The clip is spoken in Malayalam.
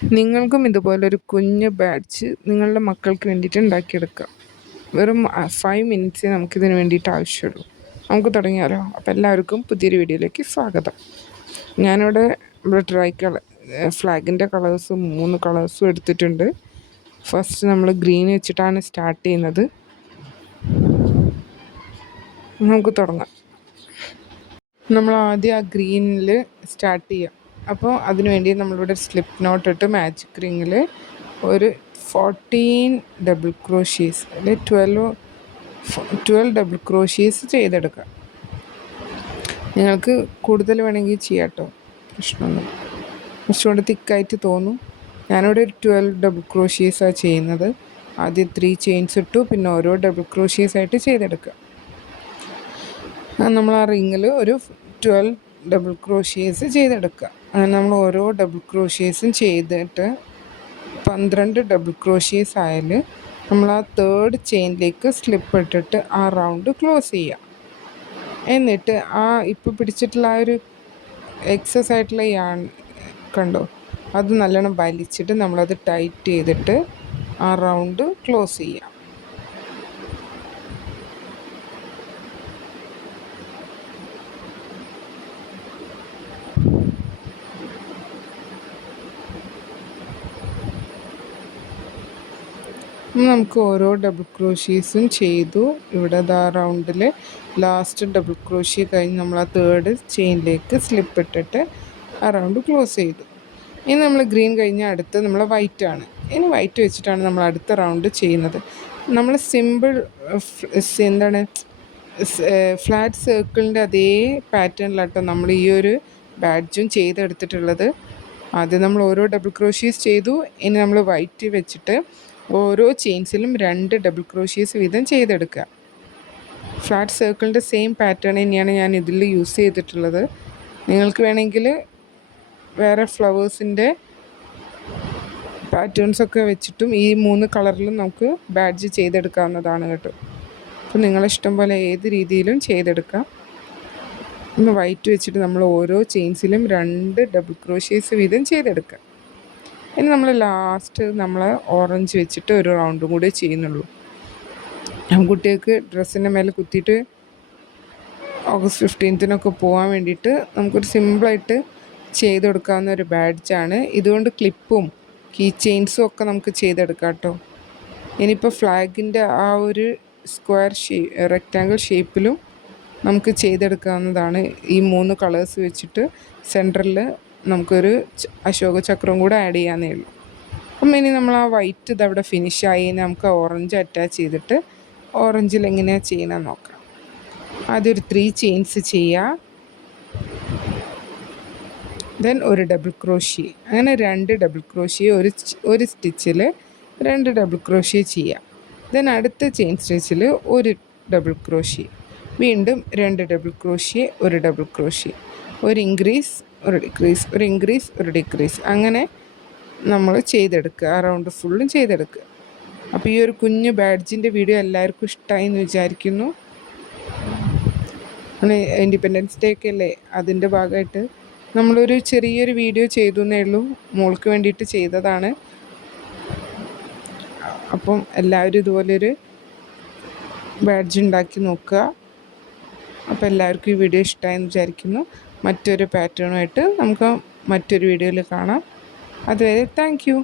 നിങ്ങൾക്കും ഇതുപോലൊരു കുഞ്ഞ് ബാഡ്ജ് നിങ്ങളുടെ മക്കൾക്ക് വേണ്ടിയിട്ട് ഉണ്ടാക്കിയെടുക്കാം. വെറും 5 മിനിറ്റ്സേ നമുക്കിതിന് വേണ്ടിയിട്ട് ആവശ്യമുള്ളൂ. നമുക്ക് തുടങ്ങിയാലോ? അപ്പോൾ എല്ലാവർക്കും പുതിയൊരു വീഡിയോയിലേക്ക് സ്വാഗതം. ഞാനിവിടെ ട്രൈ ഫ്ലാഗിൻ്റെ കളേഴ്സും 3 കളേഴ്സും എടുത്തിട്ടുണ്ട്. ഫസ്റ്റ് നമ്മൾ ഗ്രീൻ വെച്ചിട്ടാണ് സ്റ്റാർട്ട് ചെയ്യുന്നത്. നമുക്ക് തുടങ്ങാം. നമ്മൾ ആദ്യം ആ ഗ്രീനിൽ സ്റ്റാർട്ട് ചെയ്യാം. അപ്പോൾ അതിനുവേണ്ടി നമ്മളിവിടെ സ്ലിപ്പ് നോട്ട് ഇട്ട് മാജിക് റിങ്ങിൽ ഒരു 14 ഡബിൾ ക്രോഷീസ് അല്ലെങ്കിൽ 12 ഡബിൾ ക്രോഷീസ് ചെയ്തെടുക്കാം. നിങ്ങൾക്ക് കൂടുതൽ വേണമെങ്കിൽ ചെയ്യാം കേട്ടോ, പ്രശ്നമൊന്നും. കുറച്ചുകൂടെ തിക്കായിട്ട് തോന്നും. ഞാനിവിടെ ഒരു 12 ഡബിൾ ക്രോഷീസാണ് ചെയ്യുന്നത്. ആദ്യം 3 ചെയിൻസ് ഇട്ടു, പിന്നെ ഓരോ ഡബിൾ ക്രോഷീസായിട്ട് ചെയ്തെടുക്കുക. നമ്മൾ ആ റിങ്ങിൽ ഒരു 12 ഡബിൾ ക്രോഷീസ് ചെയ്തെടുക്കുക. അങ്ങനെ നമ്മൾ ഓരോ ഡബിൾ ക്രോഷീസും ചെയ്തിട്ട് 12 ഡബിൾ ക്രോഷീസ് ആയാൽ നമ്മൾ ആ 3rd ചെയിനിലേക്ക് സ്ലിപ്പ് ഇട്ടിട്ട് ആ റൗണ്ട് ക്ലോസ് ചെയ്യുക. എന്നിട്ട് ആ ഇപ്പോൾ പിടിച്ചിട്ടുള്ള ആ ഒരു എക്സസ് ആയിട്ടുള്ള യാൺ കണ്ടോ, അത് നല്ലോണം വലിച്ചിട്ട് നമ്മളത് ടൈറ്റ് ചെയ്തിട്ട് ആ റൗണ്ട് ക്ലോസ് ചെയ്യുക. നമുക്ക് ഓരോ ഡബിൾ ക്രോഷീസും ചെയ്തു. ഇവിടെ ആ റൗണ്ടിൽ ലാസ്റ്റ് ഡബിൾ ക്രോഷി കഴിഞ്ഞ് നമ്മൾ ആ 3rd ചെയിനിലേക്ക് സ്ലിപ്പ് ഇട്ടിട്ട് ആ റൗണ്ട് ക്ലോസ് ചെയ്തു. ഇനി നമ്മൾ ഗ്രീൻ കഴിഞ്ഞാൽ അടുത്ത് നമ്മൾ വൈറ്റ് ആണ്. ഇനി വൈറ്റ് വെച്ചിട്ടാണ് നമ്മൾ അടുത്ത റൗണ്ട് ചെയ്യുന്നത്. നമ്മൾ സിമ്പിൾ എന്താണ് ഫ്ലാറ്റ് സർക്കിളിൻ്റെ അതേ പാറ്റേണിലാട്ടോ നമ്മൾ ഈ ഒരു ബാഡ്ജും ചെയ്തെടുത്തിട്ടുള്ളത്. ആദ്യം നമ്മൾ ഓരോ ഡബിൾ ക്രോഷീസ് ചെയ്തു. ഇനി നമ്മൾ വൈറ്റ് വെച്ചിട്ട് ഓരോ ചെയിൻസിലും 2 ഡബിൾ ക്രോഷീസ് വീതം ചെയ്തെടുക്കുക. ഫ്ലാറ്റ് സർക്കിളിൻ്റെ സെയിം പാറ്റേൺ തന്നെയാണ് ഞാൻ ഇതിൽ യൂസ് ചെയ്തിട്ടുള്ളത്. നിങ്ങൾക്ക് വേണമെങ്കിൽ വേറെ ഫ്ലവേഴ്സിൻ്റെ പാറ്റേൺസൊക്കെ വെച്ചിട്ടും ഈ 3 കളറിലും നമുക്ക് ബാഡ്ജ് ചെയ്തെടുക്കാവുന്നതാണ് കേട്ടോ. അപ്പോൾ നിങ്ങളിഷ്ടം പോലെ ഏത് രീതിയിലും ചെയ്തെടുക്കാം. ഒന്ന് വൈറ്റ് വെച്ചിട്ട് നമ്മൾ ഓരോ ചെയിൻസിലും 2 ഡബിൾ ക്രോഷീസ് വീതം ചെയ്തെടുക്കുക. ഇനി നമ്മൾ ലാസ്റ്റ് നമ്മൾ ഓറഞ്ച് വെച്ചിട്ട് ഒരു റൗണ്ടും കൂടി ചെയ്യുന്നുള്ളൂ. കുട്ടികൾക്ക് ഡ്രസ്സിൻ്റെ മേലെ കുത്തിയിട്ട് ഓഗസ്റ്റ് 15-നൊക്കെ പോകാൻ വേണ്ടിയിട്ട് നമുക്കൊരു സിമ്പിളായിട്ട് ചെയ്ത് കൊടുക്കാവുന്ന ഒരു ബാഡ്ജാണ്. ഇതുകൊണ്ട് ക്ലിപ്പും കീ ചെയിൻസും ഒക്കെ നമുക്ക് ചെയ്തെടുക്കാം കേട്ടോ. ഇനിയിപ്പോൾ ഫ്ലാഗിൻ്റെ ആ ഒരു സ്ക്വയർ റെക്റ്റാങ്കിൾ ഷേപ്പിലും നമുക്ക് ചെയ്തെടുക്കാവുന്നതാണ്. ഈ 3 കളേഴ്സ് വെച്ചിട്ട് സെൻറ്ററിൽ നമുക്കൊരു അശോക ചക്രവും കൂടെ ആഡ് ചെയ്യാവുന്നേ ഉള്ളൂ. അപ്പം ഇനി നമ്മൾ ആ വൈറ്റ് ഇതവിടെ ഫിനിഷായി. നമുക്ക് ഓറഞ്ച് അറ്റാച്ച് ചെയ്തിട്ട് ഓറഞ്ചിൽ എങ്ങനെയാണ് ചെയ്യണമെന്ന് നോക്കാം. ആദ്യം ഒരു 3 ചെയിൻസ് ചെയ്യുക, ദെൻ ഒരു ഡബിൾ ക്രോഷി, അങ്ങനെ 2 ഡബിൾ ക്രോഷി ഒരു സ്റ്റിച്ചിൽ 2 ഡബിൾ ക്രോഷി ചെയ്യുക. ദെൻ അടുത്ത ചെയിൻ സ്റ്റിച്ചിൽ ഒരു ഡബിൾ ക്രോഷി, വീണ്ടും 2 ഡബിൾ ക്രോഷി, ഒരു ഡബിൾ ക്രോഷി, ഒരു ഇൻക്രീസ്, ഒരു ഡിക്രീസ്, ഒരു ഇൻക്രീസ്, ഒരു ഡിക്രീസ്, അങ്ങനെ നമ്മൾ ചെയ്തെടുക്കുക. ആ റൗണ്ട് ഫുള്ളും ചെയ്തെടുക്കുക. അപ്പോൾ ഈ ഒരു കുഞ്ഞു ബാഡ്ജിൻ്റെ വീഡിയോ എല്ലാവർക്കും ഇഷ്ടമായി എന്ന് വിചാരിക്കുന്നു. ഇൻഡിപെൻഡൻസ് ഡേ ഒക്കെ അല്ലേ, അതിൻ്റെ ഭാഗമായിട്ട് നമ്മളൊരു ചെറിയൊരു വീഡിയോ ചെയ്തു എന്നേ ഉള്ളൂ. മോൾക്ക് വേണ്ടിയിട്ട് ചെയ്തതാണ്. അപ്പം എല്ലാവരും ഇതുപോലൊരു ബാഡ്ജ് ഉണ്ടാക്കി നോക്കുക. അപ്പോൾ എല്ലാവർക്കും ഈ വീഡിയോ ഇഷ്ടമായെന്ന് വിചാരിക്കുന്നു. മറ്റൊരു പാറ്റേണുമായിട്ട് നമുക്ക് മറ്റൊരു വീഡിയോയിൽ കാണാം. അതുവരെ താങ്ക് യു.